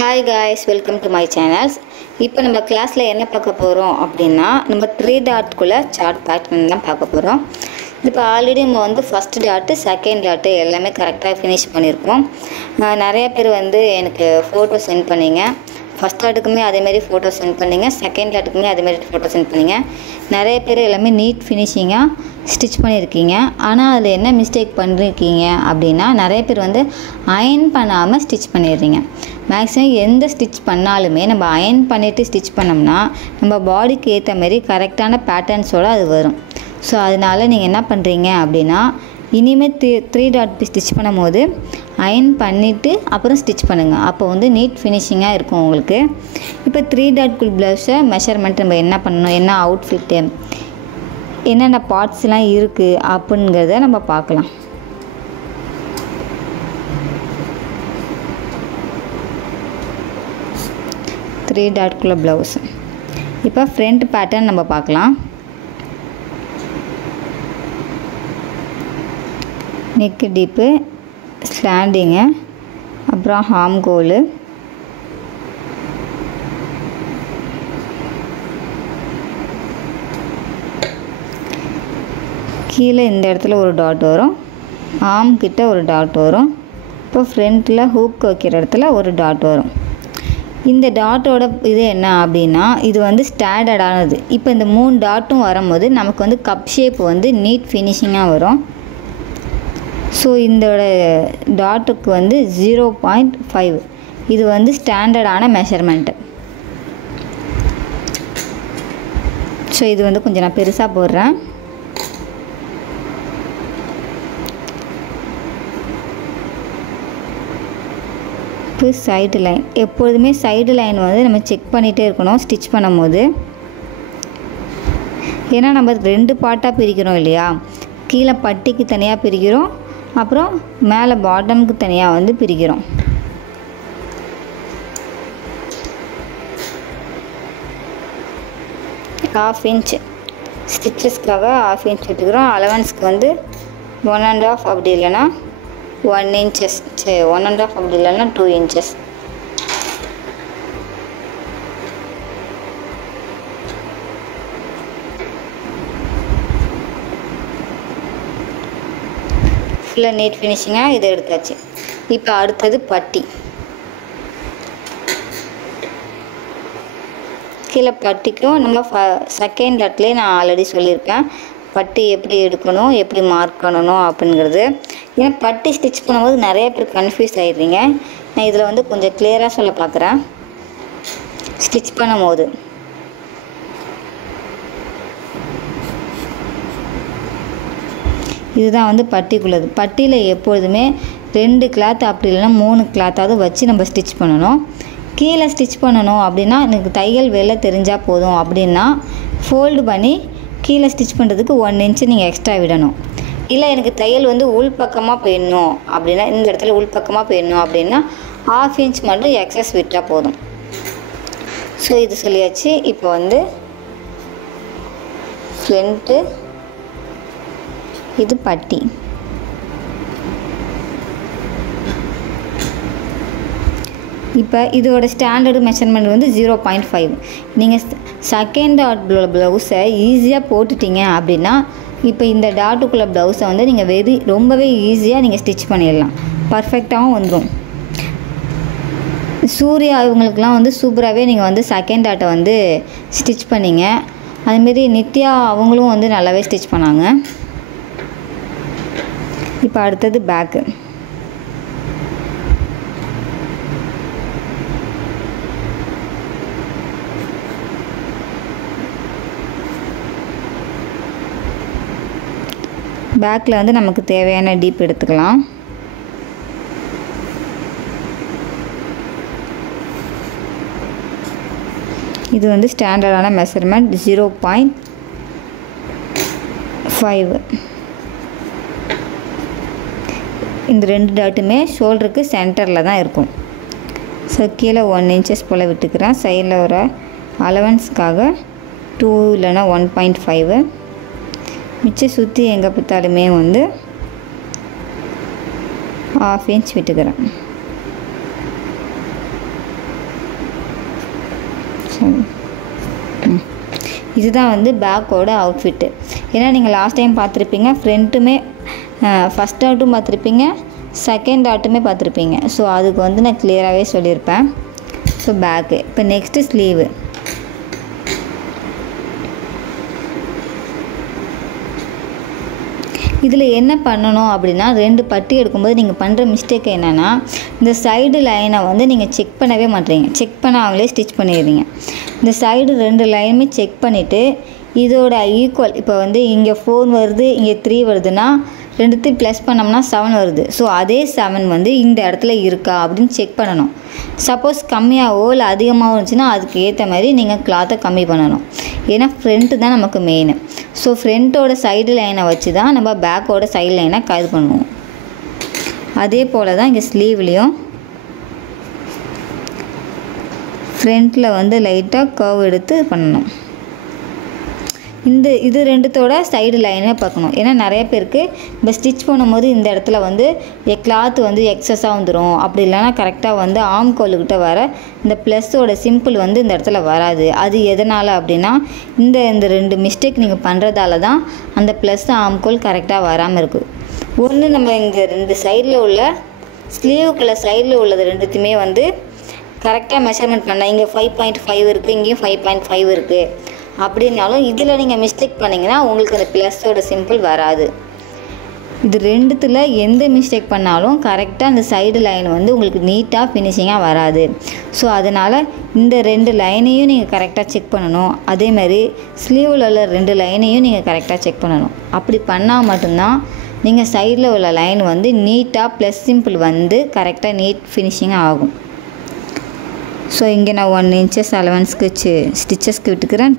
Hi guys, welcome to my channels. இப்போ நம்ம கிளாஸ்ல என்ன பார்க்க போறோம் அப்படினா நம்ம 3 டாட் குள்ள சார்ட் பேட்டர்ன் தான் பார்க்க போறோம். இப்போ ஆல்ரெடி நம்ம வந்து ஃபர்ஸ்ட் டாட் செகண்ட் டாட் எல்லாமே கரெக்ட்டா finish பண்ணிருக்கோம். நிறைய பேர் வந்து எனக்கு போட்டோ சென்ட் பண்ணீங்க. ஃபர்ஸ்ட் டாட்டுக்குமே அதே மாதிரி போட்டோ சென்ட் பண்ணீங்க, செகண்ட் டாட்டுக்குமே அதே மாதிரி போட்டோ சென்ட் பண்ணீங்க. நிறைய பேர் எல்லாமே நீட் ஃபினிஷிங்கா ஸ்டிட்ச் பண்ணிருக்கீங்க. ஆனா அதுல என்ன மிஸ்டேக் பண்ணிருக்கீங்க அப்படினா நிறைய பேர் வந்து அயர்ன் பண்ணாம ஸ்டிட்ச் பண்ணிடுறீங்க. மேக்ஸிமம் எந்த ஸ்டிட்ச் பண்ணாலுமே நம்ம அயர்ன் பண்ணிட்டு ஸ்டிட்ச் பண்ணோம்னா நம்ம பாடிக்கு ஏத்த மாதிரி கரெக்ட்டான பேட்டர்ன்ஸோட அது வரும். சோ அதனால நீங்க என்ன பண்றீங்க அப்படினா இனிமே 3 டாட் ஸ்டிட்ச் பண்ணும்போது அயர்ன் பண்ணிட்டு அப்புறம் ஸ்டிட்ச் பண்ணுங்க. அப்போ வந்து நீட் ஃபினிஷிங்கா இருக்கும் உங்களுக்கு. இப்போ 3 டாட் குல் ப்ளவுஸ மெஷர்மென்ட் நம்ம என்ன பண்ணனும், என்ன அவுட்ஃபிட், என்னென்ன பார்ட்ஸ்லாம் இருக்கு அப்படிங்கறத நம்ம பார்க்கலாம். த்ரீ டாட் குள்ள ப்ளவுஸ். இப்போ ஃப்ரண்ட் பேட்டர்ன் நம்ம பார்க்கலாம். நெக் டீப், ஸ்லாண்டிங், அப்புறம் ஆர்ம் கோல், கீழே இந்த இடத்துல ஒரு டாட் வரும், ஆர்ம் கிட்ட ஒரு டாட் வரும். இப்போ ஃப்ரண்ட்ல ஹூக் வைக்கிற இடத்துல ஒரு டாட் வரும். இந்த டாட்டோட இது என்ன அப்படினா இது வந்து ஸ்டாண்டர்டானது. இப்போ இந்த 3 டாட்டும் வரும்போது நமக்கு வந்து கப் ஷேப் வந்து நீட் ஃபினிஷிங்கா வரும். சோ இதோட டாட்டுக்கு வந்து 0.5 இது வந்து ஸ்டாண்டர்டான மெஷர்மென்ட். சோ இது வந்து கொஞ்சம் நான் பெருசா போடுறேன். இப்போ சைடு லைன், எப்பொழுதுமே சைடு லைன் வந்து நம்ம செக் பண்ணிட்டே இருக்கணும் ஸ்டிட்ச் பண்ணும்போது. ஏன்னா நம்ம ரெண்டு பார்ட்டா பிரிக்கிறோம் இல்லையா, கீழே பட்டிக்கு தனியா பிரிக்கிறோம், அப்புறம் மேலே பாட்டம்க்கு தனியா வந்து பிரிக்கிறோம். ½ இன்ச் ஸ்டிச்சஸ்க்காக ½ இன்ச் விட்டுக்கிறோம். அலவன்ஸ்க்கு வந்து 1.5 அப்படி இல்லைன்னா 1 inches, 1.5 அப்படி இல்லைன்னா 2 inches. ஃபுல்லாக நீட் ஃபினிஷிங்காக இதை எடுத்தாச்சு. இப்போ அடுத்தது பட்டி. கீழே பட்டிக்கும் நம்ம செகண்ட் டாட்லேயே நான் ஆல்ரெடி சொல்லியிருக்கேன் பட்டி எப்படி எடுக்கணும், எப்படி மார்க் பண்ணணும் அப்படிங்கிறது. ஏன்னா பட்டி ஸ்டிச் பண்ணும்போது நிறைய பேர் கன்ஃபியூஸ் ஆகிடுறீங்க. நான் இதில் வந்து கொஞ்சம் கிளியராக சொல்ல பார்க்குறேன். ஸ்டிச் பண்ணும்போது இதுதான் வந்து பட்டிக்குள்ளது. பட்டியில் எப்பொழுதுமே 2 கிளாத் அப்படி இல்லைன்னா 3 கிளாத்தாவது வச்சு நம்ம ஸ்டிச் பண்ணணும். கீழே ஸ்டிச் பண்ணணும் அப்படின்னா எனக்கு தையல் வேலை தெரிஞ்சால் போதும் அப்படின்னா ஃபோல்டு பண்ணி கீழே ஸ்டிச் பண்ணுறதுக்கு 1 inch நீங்கள் எக்ஸ்ட்ரா விடணும். இல்லை எனக்கு தையல் வந்து உள் பக்கமாக போயிடணும் அப்படின்னா, இந்த இடத்துல உள் பக்கமாக போயிடணும் அப்படின்னா ½ inch மட்டும் எக்ஸஸ் விட்டால் போதும். ஸோ இது சொல்லியாச்சு. இப்போ வந்து ஃப்ரண்ட்டு, இது பட்டி. இப்போ இதோட ஸ்டாண்டர்டு மெஷர்மெண்ட் வந்து 0.5. நீங்கள் செகண்ட் டாட் ப்ளவுஸை ஈஸியாக போட்டுட்டீங்க அப்படின்னா இப்போ இந்த டாட்டுக்குள்ள ப்ளவுஸை வந்து நீங்கள் ரொம்பவே ஈஸியாக நீங்கள் ஸ்டிச் பண்ணிடலாம். பர்ஃபெக்டாகவும் வந்துடும். சூர்யா இவங்களுக்குலாம் வந்து சூப்பராகவே நீங்கள் வந்து செகண்ட் டாட்டை வந்து ஸ்டிச் பண்ணிங்க. அதுமாரி நித்யா அவங்களும் வந்து நல்லாவே ஸ்டிச் பண்ணாங்க. இப்போ அடுத்தது பேக்கு. பேக்கில் வந்து நமக்கு தேவையான டீப் எடுத்துக்கலாம். இது வந்து ஸ்டாண்டர்டான மெஷர்மெண்ட் 0.5. இந்த 2 டாட்டுமே ஷோல்டருக்கு சென்டரில் தான் இருக்கும். ஸோ கீழே 1 inches போல் விட்டுக்கிறேன். சைடில் ஒரு அலவன்ஸ்க்காக 2 இல்லைன்னா 1.5. மிச்சம் சுற்றி எங்கே பார்த்தாலுமே வந்து ½ inch விட்டுக்கிறேன். இதுதான் வந்து பேக்கோட அவுட்ஃபிட்டு. ஏன்னா நீங்கள் லாஸ்ட் டைம் பார்த்துருப்பீங்க, ஃப்ரண்ட்டுமே ஃபஸ்ட் டாட்டும் பார்த்துருப்பீங்க, செகண்ட் டாட்டுமே பார்த்துருப்பீங்க. ஸோ அதுக்கு வந்து நான் கிளியராகவே சொல்லியிருப்பேன். So back. இப்போ நெக்ஸ்ட்டு ஸ்லீவு. இதில் என்ன பண்ணணும் அப்படின்னா, 2 பட்டி எடுக்கும்போது நீங்கள் பண்ணுற மிஸ்டேக் என்னென்னா, இந்த சைடு லைனை வந்து நீங்கள் செக் பண்ணவே மாட்டீங்க. செக் பண்ணாமலே ஸ்டிச் பண்ணிடுறீங்க. இந்த சைடு 2 லைனுமே செக் பண்ணிவிட்டு இதோட ஈக்குவல், இப்போ வந்து இங்கே 4 வருது, இங்கே 3 வருதுன்னா 2 ப்ளஸ் பண்ணோம்னா 7 வருது. ஸோ அதே 7 வந்து இந்த இடத்துல இருக்கா அப்படின்னு செக் பண்ணணும். சப்போஸ் கம்மியாகவோ இல்லை அதிகமாகவோ இருந்துச்சுன்னா அதுக்கு ஏற்ற மாதிரி நீங்கள் கிளாத்தை கம்மி பண்ணணும். ஏன்னா ஃப்ரண்ட்டு தான் நமக்கு மெயின். ஸோ ஃப்ரண்ட்டோட சைடு லைனை வச்சு தான் நம்ம பேக்கோட சைடு லைனை கவர் பண்ணுவோம். அதே போல் தான் இங்கே ஸ்லீவ்லேயும் ஃப்ரண்ட்டில் வந்து லைட்டாக கர்வ் எடுத்து பண்ணணும். இது 2தோட சைடு லைனே பார்க்கணும். ஏன்னா நிறைய பேருக்கு இப்போ ஸ்டிச் பண்ணும்போது இந்த இடத்துல வந்து கிளாத் வந்து எக்ஸஸாக வந்துடும். அப்படி இல்லைன்னா கரெக்டாக வந்து ஆம் கோலுக்கிட்ட வர இந்த ப்ளஸ்ஸோட சிம்பிள் வந்து இந்த இடத்துல வராது. அது எதனால் அப்படின்னா இந்த 2 மிஸ்டேக் நீங்கள் பண்ணுறதால தான் அந்த ப்ளஸ் ஆம் கோல் கரெக்டாக வராமல் இருக்குது. ஒன்று, நம்ம இங்கே 2 சைடில் உள்ள ஸ்லீவுக்குள்ள சைடில் உள்ளது 2த்தையுமே வந்து கரெக்டாக மெஷர்மெண்ட் பண்ணால் இங்கே 5.5 இருக்குது, இங்கேயும் 5.5 இருக்குது. அப்படின்னாலும் இதில் நீங்கள் மிஸ்டேக் பண்ணிங்கன்னா உங்களுக்கு அந்த ப்ளஸ்ஸோட சிம்பிள் வராது. இது 2த்தில் எந்த மிஸ்டேக் பண்ணாலும் கரெக்டாக அந்த சைடு லைன் வந்து உங்களுக்கு நீட்டாக ஃபினிஷிங்காக வராது. ஸோ அதனால் இந்த 2 லைனையும் நீங்கள் கரெக்டாக செக் பண்ணணும். அதேமாதிரி ஸ்லீவில் உள்ள 2 லைனையும் நீங்கள் கரெக்டாக செக் பண்ணணும். அப்படி பண்ணால் மட்டும்தான் நீங்கள் சைடில் உள்ள லைன் வந்து நீட்டாக ப்ளஸ் சிம்பிள் வந்து கரெக்டாக நீட் ஃபினிஷிங்காக ஆகும். ஸோ இங்கே நான் 1 inches அலவன்ஸ்க்கு ஸ்டிச்சஸ்க்கு விட்டுக்கிறேன்.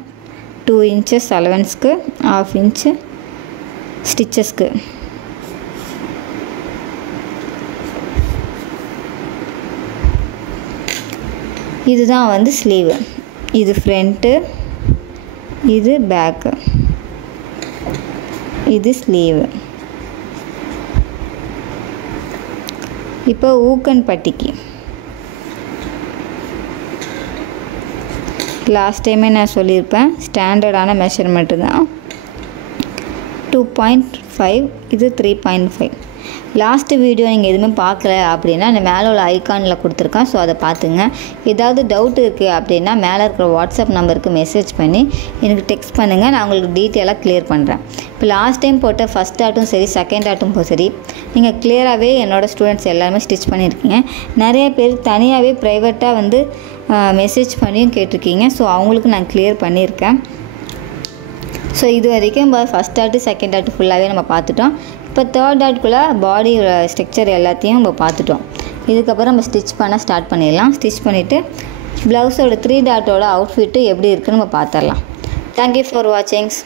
2 inches அலவன்ஸ்க்கு, 1/2 inch ஸ்டிச்சஸ்க்கு. இதுதான் வந்து ஸ்லீவு. இது ஃப்ரண்ட்டு, இது பேக்கு, இது ஸ்லீவு. இப்போ ஊக்கன் பட்டிக்கு லாஸ்ட் டைமே நான் சொல்லியிருப்பேன், ஸ்டாண்டர்டான மெஷர்மெண்ட்டு தான் 2.5, இது 3.5. லாஸ்ட்டு வீடியோ நீங்கள் எதுவுமே பார்க்கல அப்படின்னா அந்த மேலே உள்ள ஐக்கானில் கொடுத்துருக்கேன். ஸோ அதை பார்த்துங்க. ஏதாவது டவுட் இருக்குது அப்படின்னா மேலே இருக்கிற வாட்ஸ்அப் நம்பருக்கு மெசேஜ் பண்ணி எனக்கு டெக்ஸ்ட் பண்ணுங்கள். நான் உங்களுக்கு டீட்டெயிலாக கிளியர் பண்ணுறேன். இப்போ லாஸ்ட் டைம் போட்ட ஃபஸ்ட் டாட்டும் சரி, செகண்ட் டாட்டும் சரி, நீங்கள் கிளியராகவே என்னோடய ஸ்டூடெண்ட்ஸ் எல்லாருமே ஸ்டிச் பண்ணியிருக்கீங்க. நிறைய பேர் தனியாகவே ப்ரைவேட்டாக வந்து மெசேஜ் பண்ணியும் கேட்டிருக்கீங்க. ஸோ அவங்களுக்கு நான் கிளியர் பண்ணியிருக்கேன். ஸோ இது வரைக்கும் ஃபஸ்ட் டாட்டு செகண்ட் டாட்டு ஃபுல்லாகவே நம்ம பார்த்துட்டோம். இப்போ தேர்ட் டாட்குள்ளே பாடி ஸ்ட்ரக்சர் எல்லாத்தையும் நம்ம பார்த்துட்டோம். இதுக்கப்புறம் நம்ம ஸ்டிச் பண்ண ஸ்டார்ட் பண்ணிடலாம். ஸ்டிச் பண்ணிவிட்டு ப்ளவுஸோட 3 டாட்டோட அவுட்ஃபிட்டு எப்படி இருக்குன்னு நம்ம பார்த்துடலாம். Thank you for வாட்சிங்ஸ்.